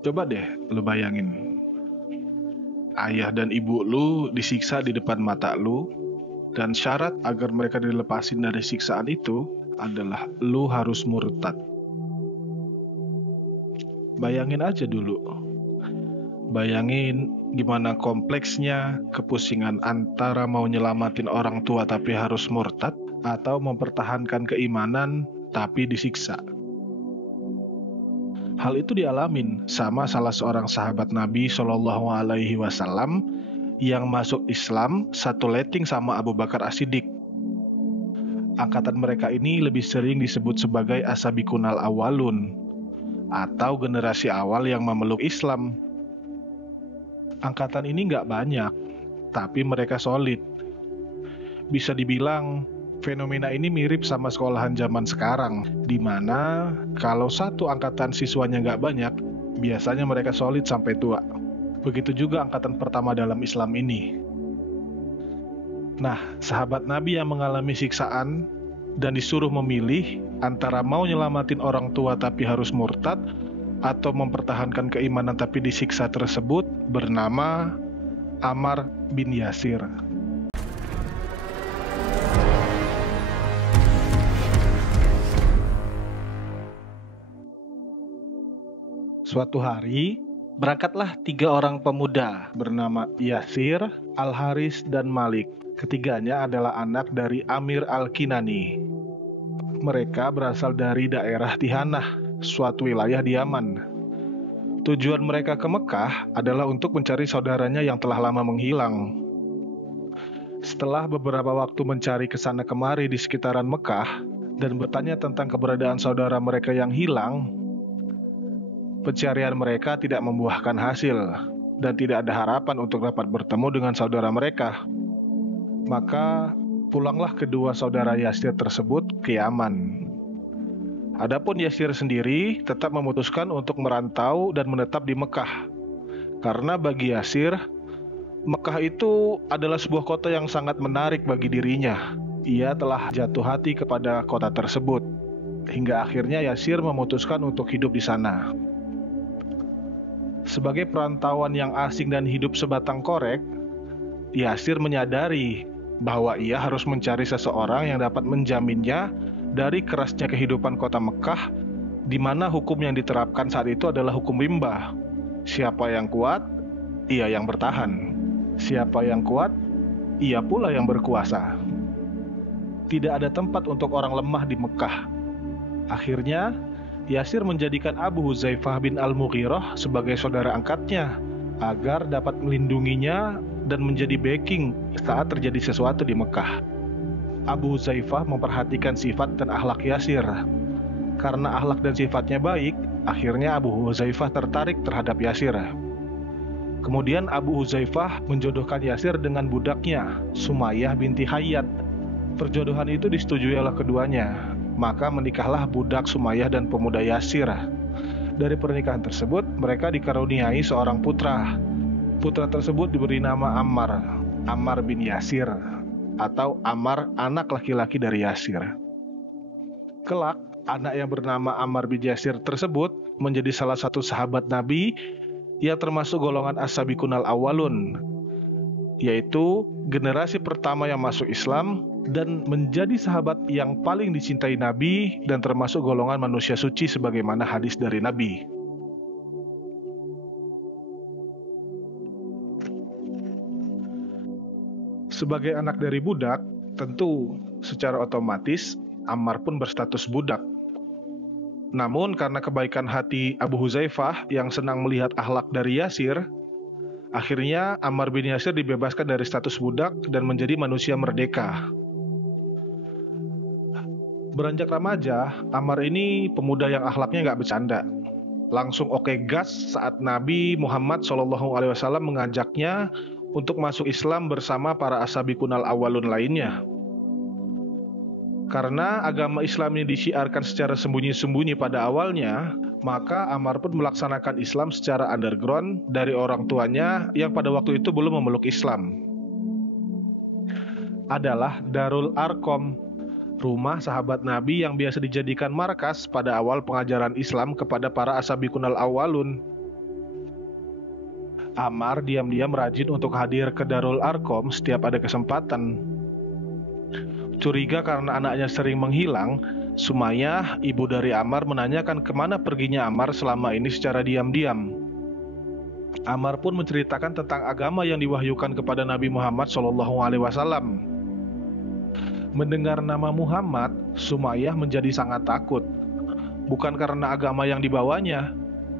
Coba deh lu bayangin, ayah dan ibu lu disiksa di depan mata lu, dan syarat agar mereka dilepasin dari siksaan itu adalah lu harus murtad. Bayangin aja dulu, bayangin gimana kompleksnya kepusingan antara mau nyelamatin orang tua tapi harus murtad, atau mempertahankan keimanan tapi disiksa. Hal itu dialamin sama salah seorang sahabat Nabi Shallallahu Alaihi Wasallam yang masuk Islam satu letting sama Abu Bakar As-Siddiq. Angkatan mereka ini lebih sering disebut sebagai As-Sabiqunal Awwalun atau generasi awal yang memeluk Islam. Angkatan ini nggak banyak, tapi mereka solid. Bisa dibilang fenomena ini mirip sama sekolahan zaman sekarang, di mana kalau satu angkatan siswanya nggak banyak, biasanya mereka solid sampai tua. Begitu juga angkatan pertama dalam Islam ini. Nah, sahabat Nabi yang mengalami siksaan dan disuruh memilih antara mau nyelamatin orang tua tapi harus murtad, atau mempertahankan keimanan tapi disiksa tersebut bernama Ammar bin Yasir. Suatu hari, berangkatlah 3 orang pemuda bernama Yasir, Al-Haris, dan Malik. Ketiganya adalah anak dari Amir Al-Kinani. Mereka berasal dari daerah Tihanah, suatu wilayah di Yaman. Tujuan mereka ke Mekah adalah untuk mencari saudaranya yang telah lama menghilang. Setelah beberapa waktu mencari kesana kemari di sekitaran Mekah dan bertanya tentang keberadaan saudara mereka yang hilang, pencarian mereka tidak membuahkan hasil dan tidak ada harapan untuk dapat bertemu dengan saudara mereka. Maka pulanglah kedua saudara Yasir tersebut ke Yaman. Adapun Yasir sendiri tetap memutuskan untuk merantau dan menetap di Mekah. Karena bagi Yasir, Mekah itu adalah sebuah kota yang sangat menarik bagi dirinya. Ia telah jatuh hati kepada kota tersebut, hingga akhirnya Yasir memutuskan untuk hidup di sana. Sebagai perantauan yang asing dan hidup sebatang korek, Yasir menyadari bahwa ia harus mencari seseorang yang dapat menjaminnya dari kerasnya kehidupan kota Mekah, di mana hukum yang diterapkan saat itu adalah hukum rimba. Siapa yang kuat, ia yang bertahan. Siapa yang kuat, ia pula yang berkuasa. Tidak ada tempat untuk orang lemah di Mekah. Akhirnya, Yasir menjadikan Abu Huzaifah bin Al-Mughirah sebagai saudara angkatnya agar dapat melindunginya dan menjadi backing saat terjadi sesuatu di Mekah. Abu Huzaifah memperhatikan sifat dan akhlak Yasir. Karena akhlak dan sifatnya baik, akhirnya Abu Huzaifah tertarik terhadap Yasir. Kemudian Abu Huzaifah menjodohkan Yasir dengan budaknya, Sumayyah binti Hayyat. Perjodohan itu disetujui oleh keduanya. Maka menikahlah budak Sumayyah dan pemuda Yasir. Dari pernikahan tersebut, mereka dikaruniai seorang putra. Putra tersebut diberi nama Ammar, Ammar bin Yasir, atau Ammar anak laki-laki dari Yasir. Kelak, anak yang bernama Ammar bin Yasir tersebut menjadi salah satu sahabat Nabi yang termasuk golongan As-Sabiqunal Awwalun, yaitu generasi pertama yang masuk Islam dan menjadi sahabat yang paling dicintai Nabi dan termasuk golongan manusia suci sebagaimana hadis dari Nabi. Sebagai anak dari budak, tentu secara otomatis Ammar pun berstatus budak. Namun karena kebaikan hati Abu Huzaifah yang senang melihat akhlak dari Yasir, akhirnya Ammar bin Yasir dibebaskan dari status budak dan menjadi manusia merdeka. Beranjak remaja, Ammar ini pemuda yang akhlaknya nggak bercanda. Langsung oke gas saat Nabi Muhammad SAW mengajaknya untuk masuk Islam bersama para As-Sabiqunal Awwalun lainnya. Karena agama Islam ini disiarkan secara sembunyi-sembunyi pada awalnya, maka Ammar pun melaksanakan Islam secara underground dari orang tuanya yang pada waktu itu belum memeluk Islam. Adalah Darul Arqam, rumah sahabat Nabi yang biasa dijadikan markas pada awal pengajaran Islam kepada para As-Sabiqunal Awwalun. Ammar diam-diam rajin untuk hadir ke Darul Arqam setiap ada kesempatan. Curiga karena anaknya sering menghilang, Sumayyah, ibu dari Ammar, menanyakan kemana perginya Ammar selama ini secara diam-diam. Ammar pun menceritakan tentang agama yang diwahyukan kepada Nabi Muhammad SAW. Mendengar nama Muhammad, Sumayyah menjadi sangat takut. Bukan karena agama yang dibawanya,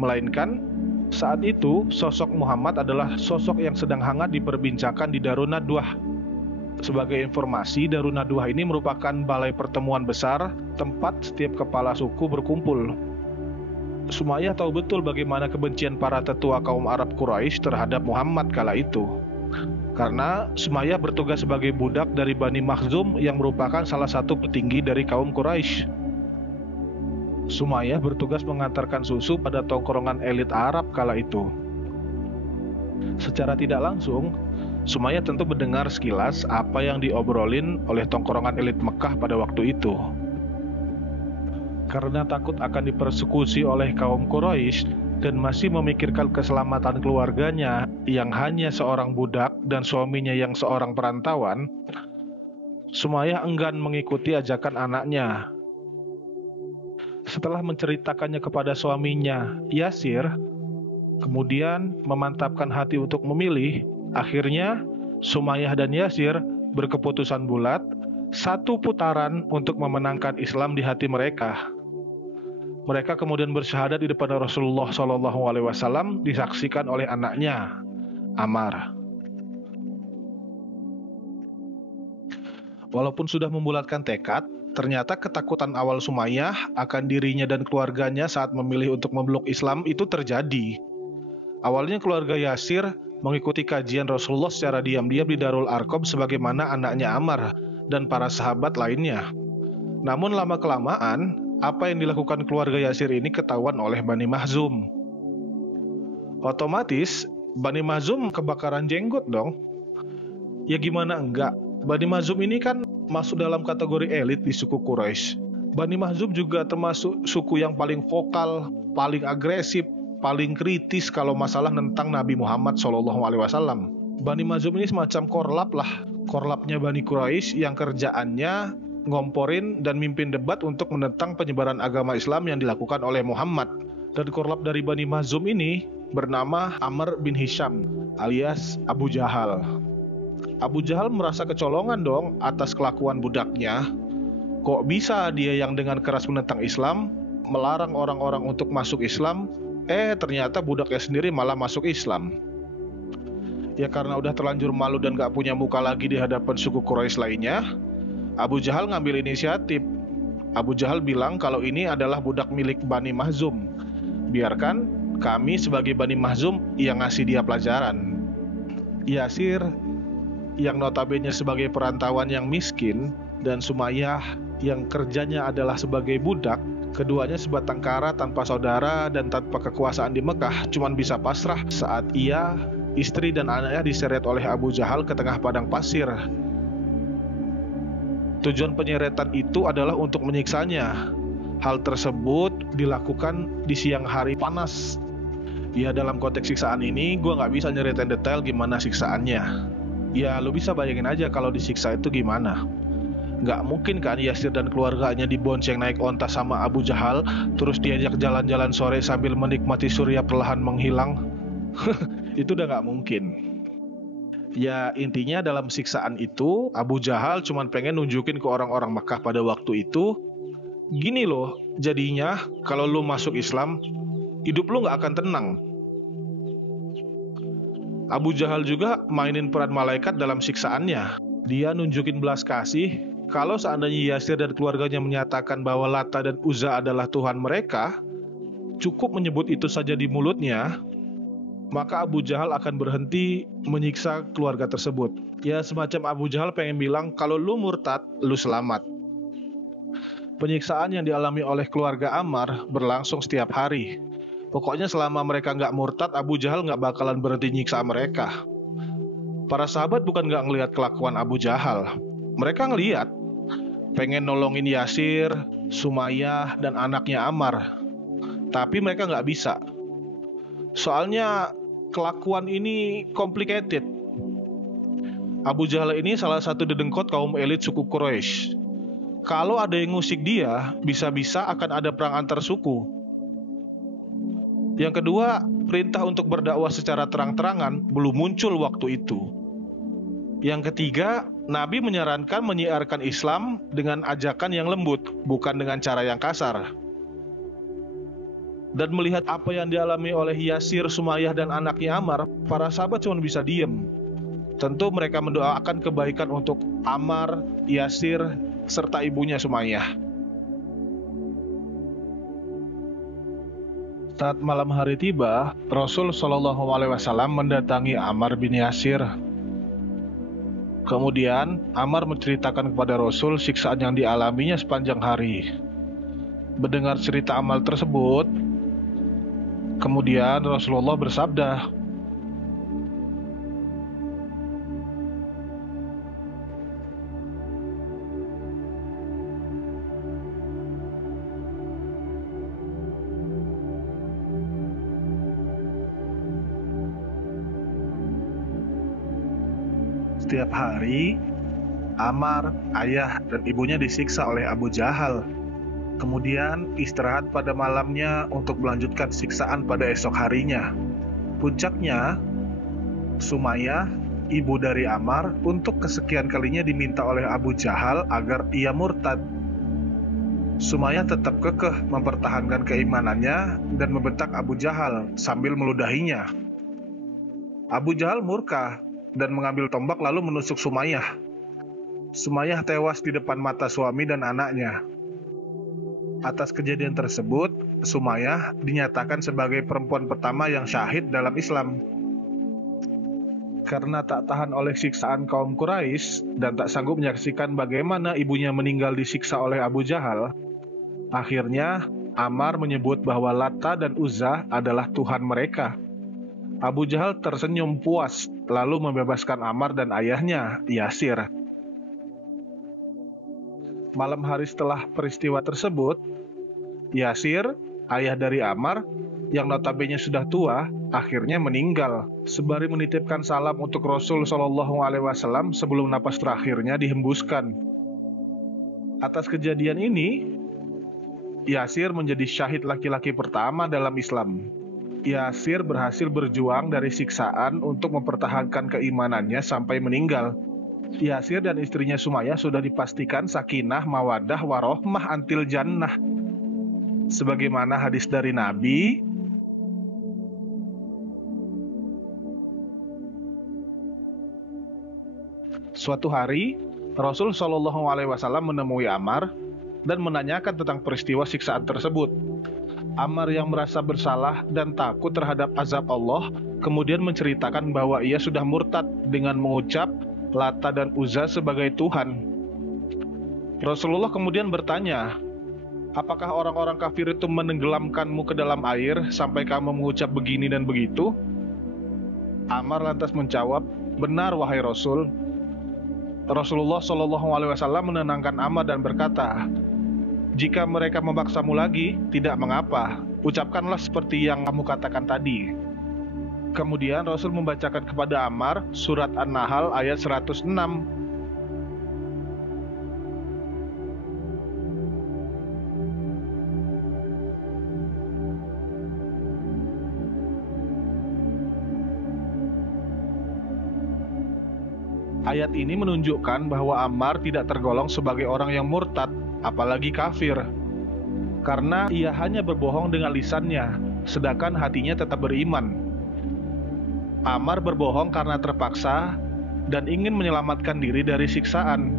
melainkan saat itu sosok Muhammad adalah sosok yang sedang hangat diperbincangkan di Darun Nadwah. Sebagai informasi, Darun Nadwah ini merupakan balai pertemuan besar tempat setiap kepala suku berkumpul. Sumayyah tahu betul bagaimana kebencian para tetua kaum Arab Quraisy terhadap Muhammad kala itu. Karena Sumayyah bertugas sebagai budak dari Bani Makhzum yang merupakan salah satu petinggi dari kaum Quraisy. Sumayyah bertugas mengantarkan susu pada tongkrongan elit Arab kala itu. Secara tidak langsung, Sumayyah tentu mendengar sekilas apa yang diobrolin oleh tongkrongan elit Mekah pada waktu itu. Karena takut akan dipersekusi oleh kaum Quraisy dan masih memikirkan keselamatan keluarganya yang hanya seorang budak dan suaminya yang seorang perantauan, Sumayyah enggan mengikuti ajakan anaknya. Setelah menceritakannya kepada suaminya, Yasir, kemudian memantapkan hati untuk memilih, akhirnya Sumayyah dan Yasir berkeputusan bulat, satu putaran untuk memenangkan Islam di hati mereka. Mereka kemudian bersyahadat di depan Rasulullah SAW, disaksikan oleh anaknya, Ammar. Walaupun sudah membulatkan tekad, ternyata ketakutan awal Sumayyah akan dirinya dan keluarganya saat memilih untuk memeluk Islam itu terjadi. Awalnya keluarga Yasir mengikuti kajian Rasulullah secara diam-diam di Darul Arqam sebagaimana anaknya Ammar dan para sahabat lainnya. Namun lama-kelamaan, apa yang dilakukan keluarga Yasir ini ketahuan oleh Bani Makhzum. Otomatis, Bani Makhzum kebakaran jenggot dong. Ya gimana enggak? Bani Makhzum ini kan masuk dalam kategori elit di suku Quraisy. Bani Makhzum juga termasuk suku yang paling vokal, paling agresif, paling kritis kalau masalah tentang Nabi Muhammad SAW. Bani Makhzum ini semacam korlapnya Bani Quraisy yang kerjaannya ngomporin dan mimpin debat untuk menentang penyebaran agama Islam yang dilakukan oleh Muhammad. Dan korlap dari Bani Makhzum ini bernama Amr bin Hisham alias Abu Jahal. Abu Jahal merasa kecolongan dong atas kelakuan budaknya. Kok bisa dia yang dengan keras menentang Islam, melarang orang-orang untuk masuk Islam, ternyata budaknya sendiri malah masuk Islam. Ya karena udah terlanjur malu dan gak punya muka lagi di hadapan suku Quraisy lainnya, Abu Jahal ngambil inisiatif. Abu Jahal bilang kalau ini adalah budak milik Bani Makhzum. Biarkan kami sebagai Bani Makhzum yang ngasih dia pelajaran. Yasir yang notabene sebagai perantauan yang miskin dan Sumayyah yang kerjanya adalah sebagai budak, keduanya sebatang kara tanpa saudara dan tanpa kekuasaan di Mekah, cuman bisa pasrah saat ia, istri dan anaknya diseret oleh Abu Jahal ke tengah padang pasir. Tujuan penyeretan itu adalah untuk menyiksanya. Hal tersebut dilakukan di siang hari panas. Ya dalam konteks siksaan ini gue gak bisa nyeritain detail gimana siksaannya. Ya lu bisa bayangin aja kalau disiksa itu gimana. Gak mungkin kan Yasir dan keluarganya dibonceng naik onta sama Abu Jahal, terus diajak jalan-jalan sore sambil menikmati surya perlahan menghilang. Itu udah gak mungkin. Ya intinya dalam siksaan itu Abu Jahal cuma pengen nunjukin ke orang-orang Makkah pada waktu itu, gini loh jadinya kalau lu masuk Islam, hidup lu gak akan tenang. Abu Jahal juga mainin peran malaikat dalam siksaannya. Dia nunjukin belas kasih. Kalau seandainya Yasir dan keluarganya menyatakan bahwa Lata dan Uzza adalah Tuhan mereka, cukup menyebut itu saja di mulutnya, maka Abu Jahal akan berhenti menyiksa keluarga tersebut. Ya semacam Abu Jahal pengen bilang kalau lu murtad, lu selamat. Penyiksaan yang dialami oleh keluarga Ammar berlangsung setiap hari. Pokoknya selama mereka nggak murtad, Abu Jahal nggak bakalan berhenti nyiksa mereka. Para sahabat bukan nggak ngelihat kelakuan Abu Jahal. Mereka ngelihat, pengen nolongin Yasir, Sumayyah, dan anaknya Ammar. Tapi mereka nggak bisa. Soalnya kelakuan ini complicated. Abu Jahal ini salah satu dedengkot kaum elit suku Quraisy. Kalau ada yang ngusik dia, bisa-bisa akan ada perang antar suku. Yang kedua, perintah untuk berdakwah secara terang-terangan belum muncul waktu itu. Yang ketiga, Nabi menyarankan menyiarkan Islam dengan ajakan yang lembut, bukan dengan cara yang kasar. Dan melihat apa yang dialami oleh Yasir, Sumayyah, dan anaknya Ammar, para sahabat cuma bisa diem. Tentu mereka mendoakan kebaikan untuk Ammar, Yasir, serta ibunya Sumayyah. Saat malam hari tiba, Rasul Shallallahu Alaihi Wasallam mendatangi Ammar bin Yasir. Kemudian Ammar menceritakan kepada Rasul siksaan yang dialaminya sepanjang hari. Mendengar cerita Ammar tersebut, kemudian Rasulullah bersabda, setiap hari, Ammar, ayah, dan ibunya disiksa oleh Abu Jahal. Kemudian istirahat pada malamnya untuk melanjutkan siksaan pada esok harinya. Puncaknya, Sumayyah, ibu dari Ammar, untuk kesekian kalinya diminta oleh Abu Jahal agar ia murtad. Sumayyah tetap kekeh mempertahankan keimanannya dan membentak Abu Jahal sambil meludahinya. Abu Jahal murka dan mengambil tombak lalu menusuk Sumayyah. Sumayyah tewas di depan mata suami dan anaknya. Atas kejadian tersebut, Sumayyah dinyatakan sebagai perempuan pertama yang syahid dalam Islam. Karena tak tahan oleh siksaan kaum Quraisy dan tak sanggup menyaksikan bagaimana ibunya meninggal disiksa oleh Abu Jahal, akhirnya Ammar menyebut bahwa Lata dan Uzza adalah Tuhan mereka. Abu Jahal tersenyum puas, lalu membebaskan Ammar dan ayahnya, Yasir. Malam hari setelah peristiwa tersebut, Yasir, ayah dari Ammar, yang notabene sudah tua, akhirnya meninggal, sembari menitipkan salam untuk Rasul Shallallahu Alaihi Wasallam sebelum napas terakhirnya dihembuskan. Atas kejadian ini, Yasir menjadi syahid laki-laki pertama dalam Islam. Yasir berhasil berjuang dari siksaan untuk mempertahankan keimanannya sampai meninggal. Yasir dan istrinya Sumayyah sudah dipastikan sakinah, mawaddah, warohmah antil jannah. Sebagaimana hadis dari Nabi, suatu hari Rasul Shallallahu Alaihi Wasallam menemui Ammar dan menanyakan tentang peristiwa siksaan tersebut. Ammar yang merasa bersalah dan takut terhadap azab Allah kemudian menceritakan bahwa ia sudah murtad dengan mengucap Lata dan Uzza sebagai Tuhan. Rasulullah kemudian bertanya, apakah orang-orang kafir itu menenggelamkanmu ke dalam air sampai kamu mengucap begini dan begitu? Ammar lantas menjawab, benar wahai Rasul. Rasulullah Shallallahu Alaihi Wasallam menenangkan Ammar dan berkata, jika mereka memaksamu lagi, tidak mengapa. Ucapkanlah seperti yang kamu katakan tadi. Kemudian Rasul membacakan kepada Ammar surat An-Nahl ayat 106. Ayat ini menunjukkan bahwa Ammar tidak tergolong sebagai orang yang murtad, apalagi kafir, karena ia hanya berbohong dengan lisannya, sedangkan hatinya tetap beriman. Ammar berbohong karena terpaksa dan ingin menyelamatkan diri dari siksaan.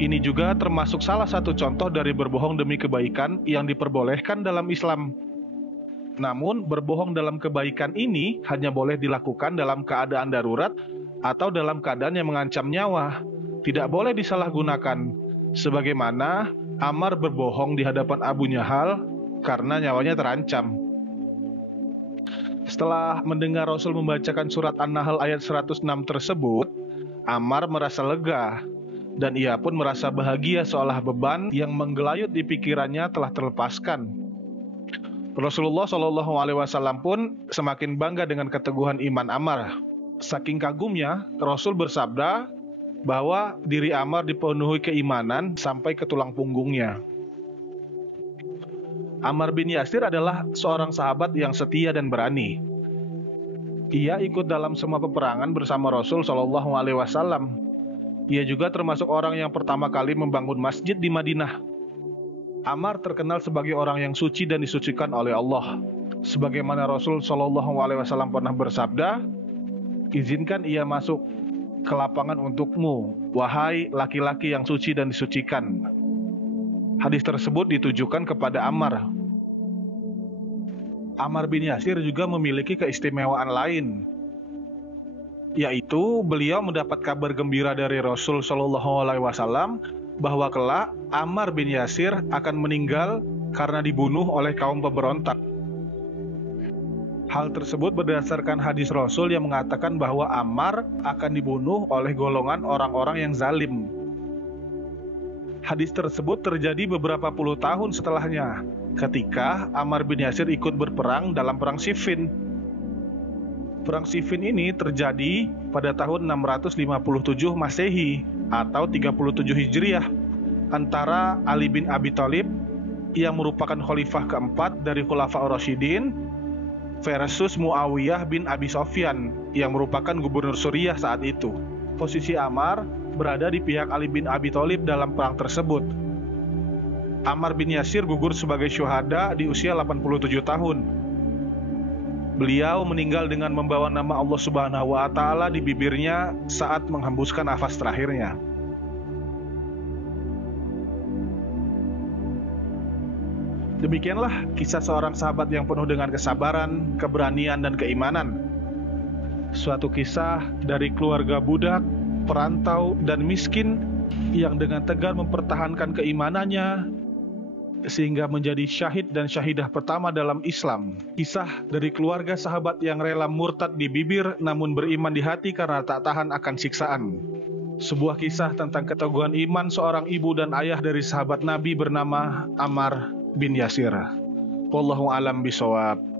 Ini juga termasuk salah satu contoh dari berbohong demi kebaikan yang diperbolehkan dalam Islam. Namun, berbohong dalam kebaikan ini hanya boleh dilakukan dalam keadaan darurat atau dalam keadaan yang mengancam nyawa. Tidak boleh disalahgunakan. Sebagaimana Ammar berbohong di hadapan Abu Jahal karena nyawanya terancam. Setelah mendengar Rasul membacakan surat An-Nahl ayat 106 tersebut, Ammar merasa lega dan ia pun merasa bahagia seolah beban yang menggelayut di pikirannya telah terlepaskan. Rasulullah Shallallahu Alaihi Wasallam pun semakin bangga dengan keteguhan iman Ammar. Saking kagumnya, Rasul bersabda bahwa diri Ammar dipenuhi keimanan sampai ke tulang punggungnya. Ammar bin Yasir adalah seorang sahabat yang setia dan berani. Ia ikut dalam semua peperangan bersama Rasul Shallallahu Alaihi Wasallam. Ia juga termasuk orang yang pertama kali membangun masjid di Madinah. Ammar terkenal sebagai orang yang suci dan disucikan oleh Allah. Sebagaimana Rasul Shallallahu Alaihi Wasallam pernah bersabda, "Izinkan ia masuk ke lapangan untukmu, wahai laki-laki yang suci dan disucikan." Hadis tersebut ditujukan kepada Ammar. Ammar bin Yasir juga memiliki keistimewaan lain, yaitu beliau mendapat kabar gembira dari Rasul Shallallahu Alaihi Wasallam bahwa kelak Ammar bin Yasir akan meninggal karena dibunuh oleh kaum pemberontak. Hal tersebut berdasarkan hadis Rasul yang mengatakan bahwa Ammar akan dibunuh oleh golongan orang-orang yang zalim. Hadis tersebut terjadi beberapa puluh tahun setelahnya, ketika Ammar bin Yasir ikut berperang dalam Perang Siffin. Perang Siffin ini terjadi pada tahun 657 Masehi atau 37 Hijriah antara Ali bin Abi Thalib yang merupakan khalifah keempat dari Khulafaur Rasyidin versus Muawiyah bin Abi Sofyan yang merupakan gubernur Suriah saat itu. Posisi Ammar berada di pihak Ali bin Abi Thalib dalam perang tersebut. Ammar bin Yasir gugur sebagai syuhada di usia 87 tahun. Beliau meninggal dengan membawa nama Allah Subhanahu wa Ta'ala di bibirnya saat menghembuskan nafas terakhirnya. Demikianlah kisah seorang sahabat yang penuh dengan kesabaran, keberanian, dan keimanan. Suatu kisah dari keluarga budak, perantau, dan miskin yang dengan tegar mempertahankan keimanannya sehingga menjadi syahid dan syahidah pertama dalam Islam. Kisah dari keluarga sahabat yang rela murtad di bibir namun beriman di hati karena tak tahan akan siksaan. Sebuah kisah tentang keteguhan iman seorang ibu dan ayah dari sahabat Nabi bernama Ammar bin Yasir. Wallahu a'lam bishawab.